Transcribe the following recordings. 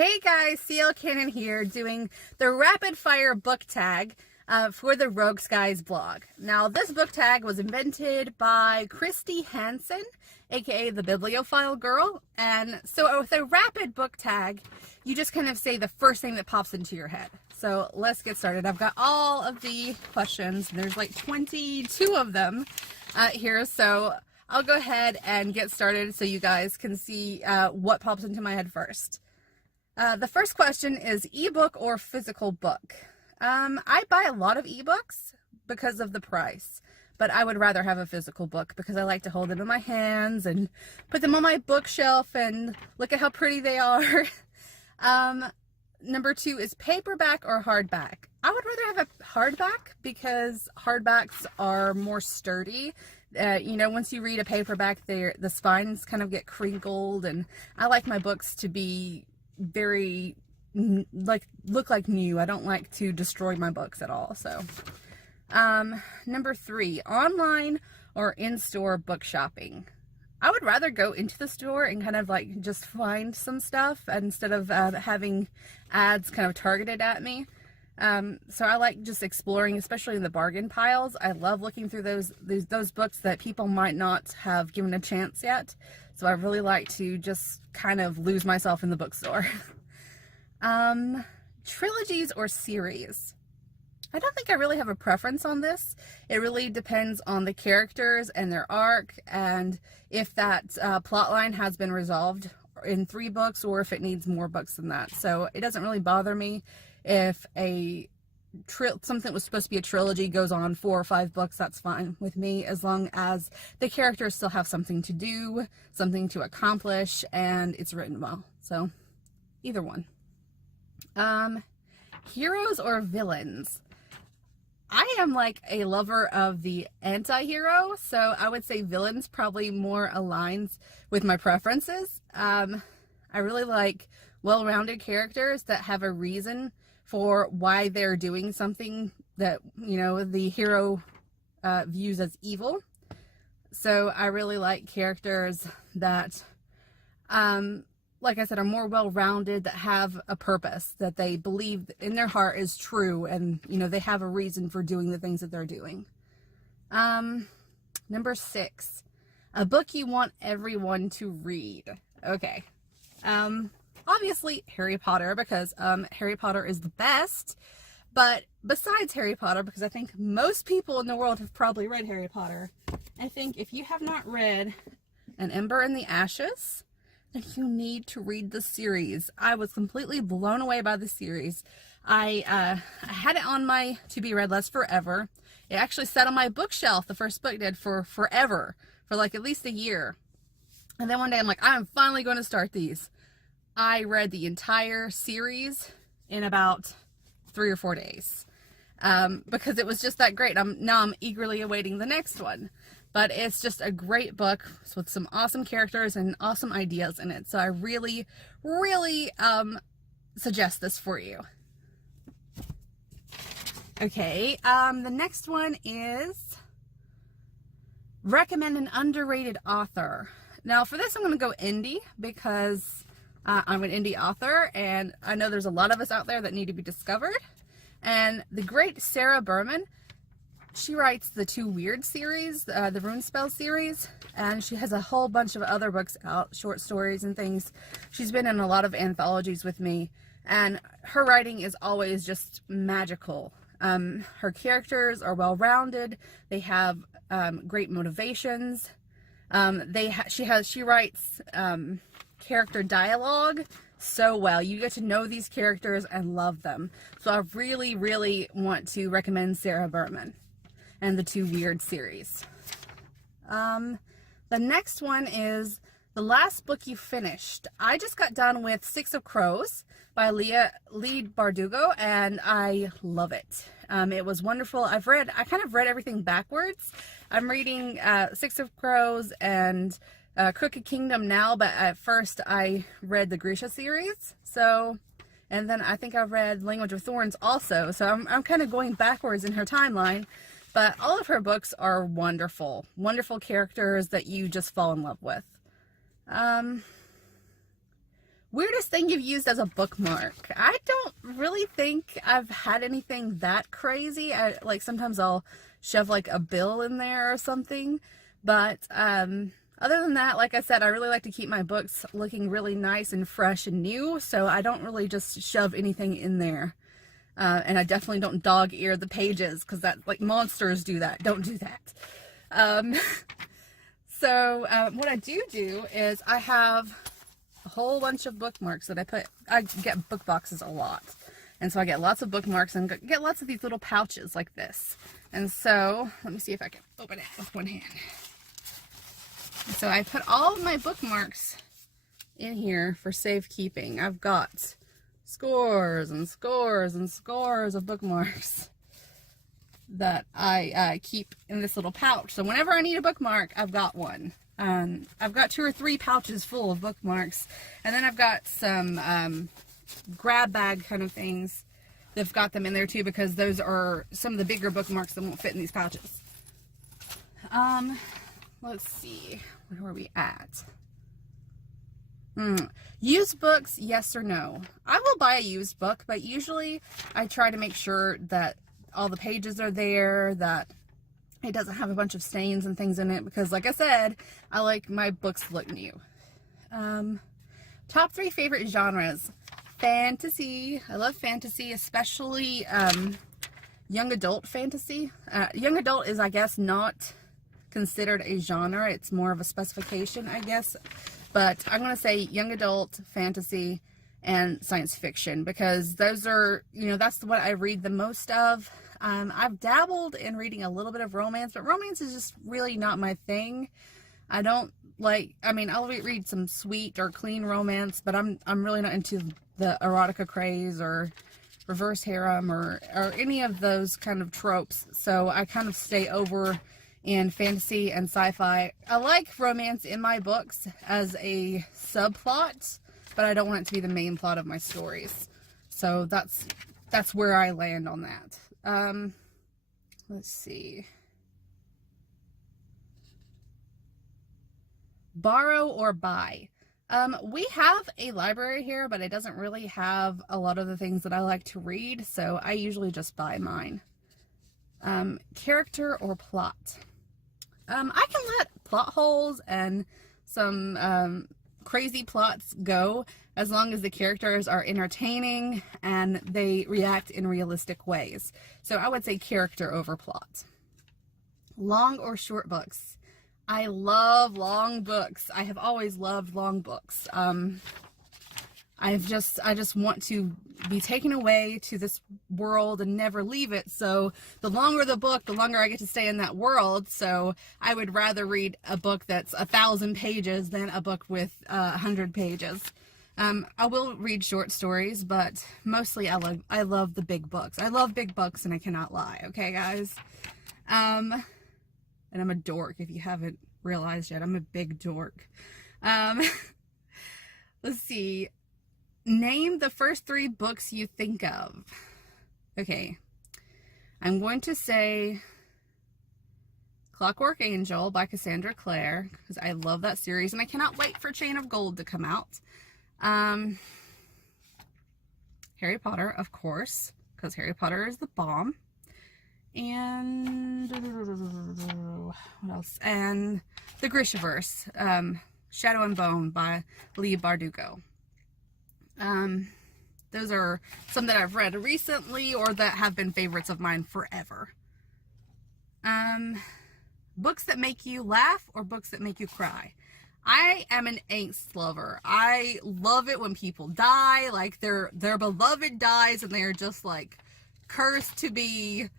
Hey guys, CL Cannon here doing the rapid fire book tag for the Rogue Skies blog. Now this book tag was invented by Christy Hansen, aka the Bibliophile Girl, and so with a rapid book tag you just kind of say the first thing that pops into your head. So let's get started. I've got all of the questions. There's like 22 of them here, so I'll go ahead and get started so you guys can see what pops into my head first. The first question is ebook or physical book. I buy a lot of ebooks because of the price, but I would rather have a physical book because I like to hold them in my hands and put them on my bookshelf and look at how pretty they are. Number two is paperback or hardback. I would rather have a hardback because hardbacks are more sturdy. You know, once you read a paperback, the spines kind of get crinkled, and I like my books to be very look like new. I don't like to destroy my books at all. So number three, online or in-store book shopping. I would rather go into the store and kind of like just find some stuff instead of having ads kind of targeted at me. So I like just exploring, especially in the bargain piles. I love looking through those books that people might not have given a chance yet. So I really like to just kind of lose myself in the bookstore. Trilogies or series. I don't think I really have a preference on this. It really depends on the characters and their arc, and if that plot line has been resolved in 3 books or if it needs more books than that. So it doesn't really bother me if something that was supposed to be a trilogy goes on 4 or 5 books. That's fine with me, as long as the characters still have something to do, something to accomplish, and it's written well. So either one. Heroes or villains. I am like a lover of the anti-hero, so I would say villains probably more aligns with my preferences. I really like well-rounded characters that have a reason for why they're doing something that, you know, the hero views as evil. So I really like characters that, like I said, are more well-rounded, that have a purpose, that they believe in their heart is true, and, you know, they have a reason for doing the things that they're doing. Number 6, a book you want everyone to read. Okay. Obviously Harry Potter, because Harry Potter is the best, but besides Harry Potter, because I think most people in the world have probably read Harry Potter, I think if you have not read An Ember in the Ashes, then you need to read the series. I was completely blown away by the series. I had it on my to-be-read list forever. It actually sat on my bookshelf, the first book did, for forever, for like at least a year. And then one day I'm like, I'm finally going to start these. I read the entire series in about 3 or 4 days because it was just that great. Now I'm eagerly awaiting the next one. But it's just a great book with some awesome characters and awesome ideas in it. So I really, really suggest this for you. Okay, the next one is recommend an underrated author. Now for this I'm going to go indie because I'm an indie author and I know there's a lot of us out there that need to be discovered. And the great Sarah Berman, she writes the 2 Weird series, the Rune Spell series, and she has a whole bunch of other books out, short stories and things. She's been in a lot of anthologies with me, and her writing is always just magical. Her characters are well-rounded. They have great motivations. She writes character dialogue so well. You get to know these characters and love them. So I really, really want to recommend Sarah Berman and the 2 Weird series. The next one is the last book you finished. I just got done with 6 of Crows by Leigh Bardugo, and I love it. It was wonderful. I kind of read everything backwards. I'm reading 6 of Crows and Crooked Kingdom now, but at first I read the Grisha series. So, and then I think I read Language of Thorns also. So I'm kind of going backwards in her timeline. But all of her books are wonderful. Wonderful characters that you just fall in love with. Weirdest thing you've used as a bookmark. I don't really think I've had anything that crazy. Like sometimes I'll shove like a bill in there or something. But other than that, like I said, I really like to keep my books looking really nice and fresh and new. So I don't really just shove anything in there. And I definitely don't dog ear the pages because that, like, monsters do that. Don't do that. What I do is I have a whole bunch of bookmarks that I get book boxes a lot. And so I get lots of bookmarks and get lots of these little pouches like this. And so, let me see if I can open it with one hand. And so I put all of my bookmarks in here for safekeeping. I've got scores and scores and scores of bookmarks that I keep in this little pouch. So whenever I need a bookmark, I've got one. I've got 2 or 3 pouches full of bookmarks, and then I've got some grab bag kind of things that've got them in there too, because those are some of the bigger bookmarks that won't fit in these pouches. Let's see, where are we at? Used books, yes or no? I will buy a used book, but usually I try to make sure that all the pages are there, that it doesn't have a bunch of stains and things in it, because like I said, I like my books to look new. Top 3 favorite genres. Fantasy. I love fantasy, especially young adult fantasy. Young adult is, I guess, not considered a genre. It's more of a specification, I guess. But I'm going to say young adult, fantasy, and science fiction, because those are, that's what I read the most of. I've dabbled in reading a little bit of romance, but romance is just really not my thing. I don't like, I'll read some sweet or clean romance, but I'm really not into the erotica craze or reverse harem or any of those kind of tropes. So I kind of stay over in fantasy and sci-fi. I like romance in my books as a subplot, but I don't want it to be the main plot of my stories. So that's where I land on that. Let's see. Borrow or buy. We have a library here, but it doesn't really have a lot of the things that I like to read, so I usually just buy mine. Character or plot. I can let plot holes and some crazy plots go as long as the characters are entertaining and they react in realistic ways. So I would say character over plot. Long or short books. I love long books. I have always loved long books. I just want to be taken away to this world and never leave it. So the longer the book, the longer I get to stay in that world. So I would rather read a book that's 1,000 pages than a book with 100 pages. I will read short stories, but mostly I love the big books. I love big books, and I cannot lie. Okay, guys. And I'm a dork, if you haven't realized yet. I'm a big dork. Let's see. Name the first 3 books you think of. Okay. I'm going to say Clockwork Angel by Cassandra Clare, because I love that series, and I cannot wait for Chain of Gold to come out. Harry Potter, of course, because Harry Potter is the bomb. And what else? And the Grishaverse, Shadow and Bone by Leigh Bardugo. Those are some that I've read recently or that have been favorites of mine forever. Books that make you laugh or books that make you cry. I am an angst lover. I love it when people die, like their beloved dies and they're just like cursed to be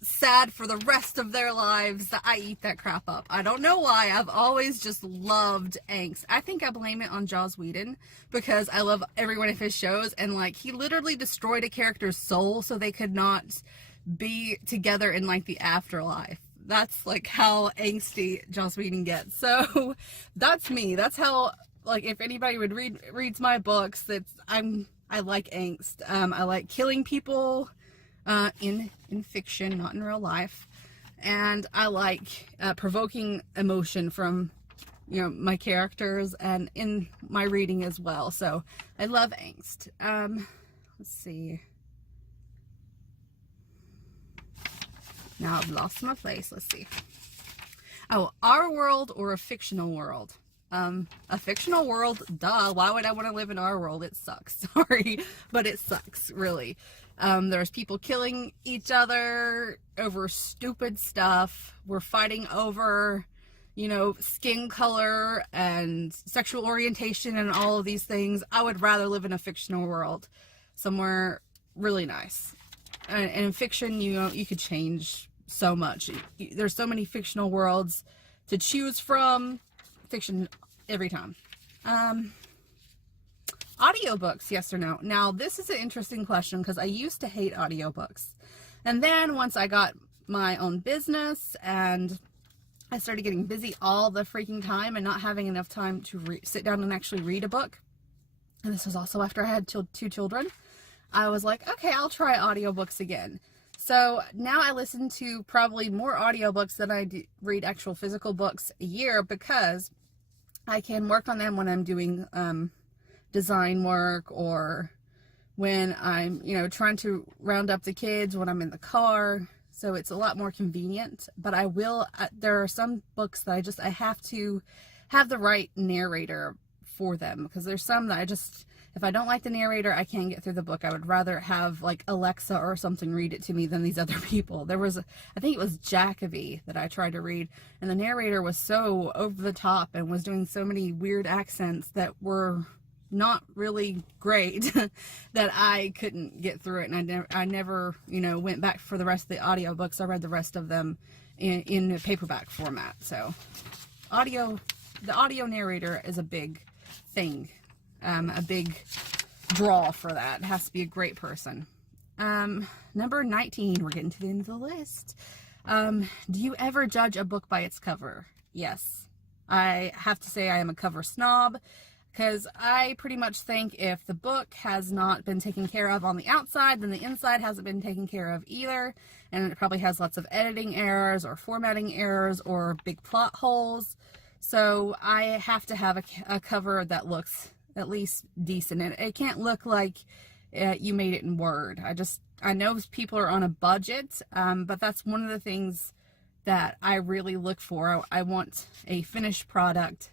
sad for the rest of their lives. I eat that crap up. I don't know why. I've always just loved angst. I think I blame it on Joss Whedon because I love every one of his shows, and like he literally destroyed a character's soul so they could not be together in like the afterlife. That's like how angsty Joss Whedon gets. So that's me. That's how, like, if anybody would reads my books, I like angst. I like killing people in fiction, not in real life. And I like provoking emotion from my characters and in my reading as well. So I love angst. Let's see. Now I've lost my place. Let's see. Oh, our world or a fictional world? A fictional world, duh. Why would I want to live in our world? It sucks. Sorry, but it sucks, really. There's people killing each other over stupid stuff. We're fighting over, skin color and sexual orientation and all of these things. I would rather live in a fictional world, somewhere really nice. And in fiction, you could change so much. There's so many fictional worlds to choose from. Fiction every time. Audiobooks, yes or no? Now, this is an interesting question because I used to hate audiobooks. And then once I got my own business and I started getting busy all the freaking time and not having enough time to sit down and actually read a book, and this was also after I had 2 children, I was like, okay, I'll try audiobooks again. So now I listen to probably more audiobooks than I read actual physical books a year, because I can work on them when I'm doing design work, or when I'm, trying to round up the kids when I'm in the car. So it's a lot more convenient. But there are some books that I have to have the right narrator for them, because there's some that if I don't like the narrator, I can't get through the book. I would rather have like Alexa or something read it to me than these other people. I think it was Jacoby that I tried to read, and the narrator was so over the top and was doing so many weird accents that were not really great that I couldn't get through it. And I never went back for the rest of the audiobooks. I read the rest of them in a paperback format. So the audio narrator is a big thing. A big draw for that. It has to be a great person. Number 19, we're getting to the end of the list. Do you ever judge a book by its cover? Yes. I have to say I am a cover snob, because I pretty much think if the book has not been taken care of on the outside, then the inside hasn't been taken care of either, and it probably has lots of editing errors or formatting errors or big plot holes. So I have to have a cover that looks at least decent, and it can't look like you made it in Word. I know people are on a budget, but that's one of the things that I really look for. I want a finished product,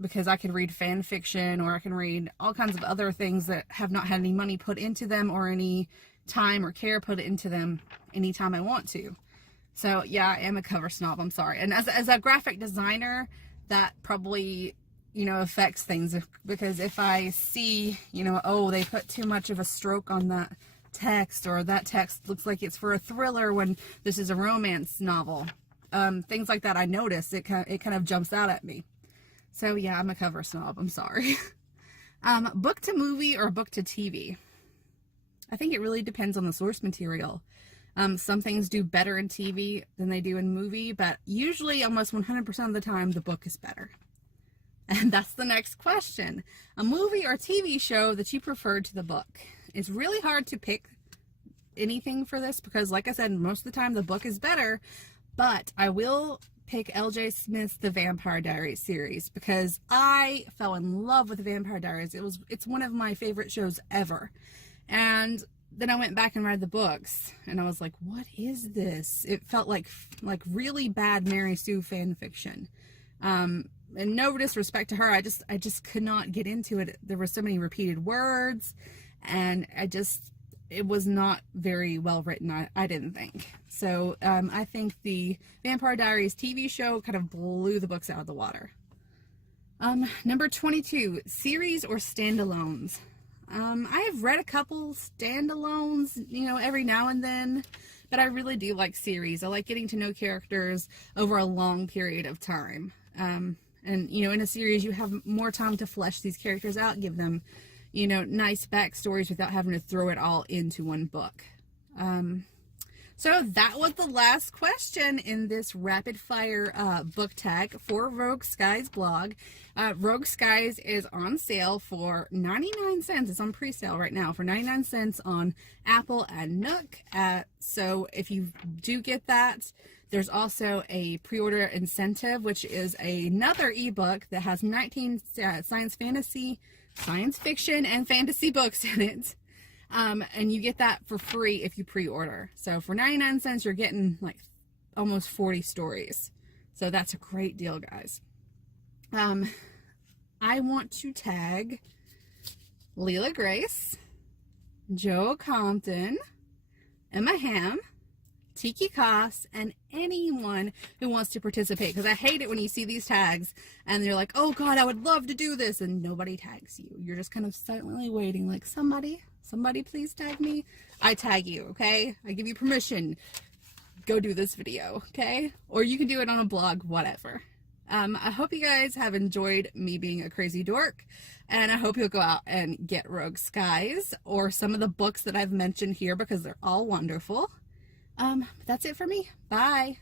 because I can read fan fiction, or I can read all kinds of other things that have not had any money put into them or any time or care put into them anytime I want to. So yeah, I am a cover snob. I'm sorry. And as a graphic designer, that probably affects things, because if I see, oh, they put too much of a stroke on that text, or that text looks like it's for a thriller when this is a romance novel, things like that, I notice it kind of jumps out at me. So yeah, I'm a cover snob. I'm sorry. Book to movie or book to TV? I think it really depends on the source material. Some things do better in TV than they do in movie, but usually almost 100% of the time the book is better. And that's the next question. A movie or TV show that you preferred to the book? It's really hard to pick anything for this, because like I said, most of the time the book is better, but I will pick L.J. Smith's The Vampire Diaries series, because I fell in love with The Vampire Diaries. It's one of my favorite shows ever. And then I went back and read the books, and I was like, what is this? It felt like really bad Mary Sue fan fiction. And no disrespect to her, I just could not get into it. There were so many repeated words, and it was not very well written, I didn't think. So I think the Vampire Diaries TV show kind of blew the books out of the water. Number 22, series or standalones? I have read a couple standalones, every now and then, but I really do like series. I like getting to know characters over a long period of time. And, in a series, you have more time to flesh these characters out, give them, nice backstories without having to throw it all into one book. So that was the last question in this rapid fire book tag for Rogue Skies blog. Rogue Skies is on sale for 99 cents. It's on pre-sale right now for 99 cents on Apple and Nook. So if you do get that There's also a pre-order incentive, which is another ebook that has 19 science fiction, and fantasy books in it. And you get that for free if you pre-order. So for 99 cents, you're getting like almost 40 stories. So that's a great deal, guys. I want to tag Leela Grace, Joe Compton, Emma Ham, Tiki Koss, and anyone who wants to participate, because I hate it when you see these tags and they're like, oh God, I would love to do this, and nobody tags you. You're just kind of silently waiting, like, somebody please tag me. I tag you, okay? I give you permission. Go do this video, okay? Or you can do it on a blog, whatever. I hope you guys have enjoyed me being a crazy dork, and I hope you'll go out and get Rogue Skies or some of the books that I've mentioned here, because they're all wonderful. That's it for me. Bye.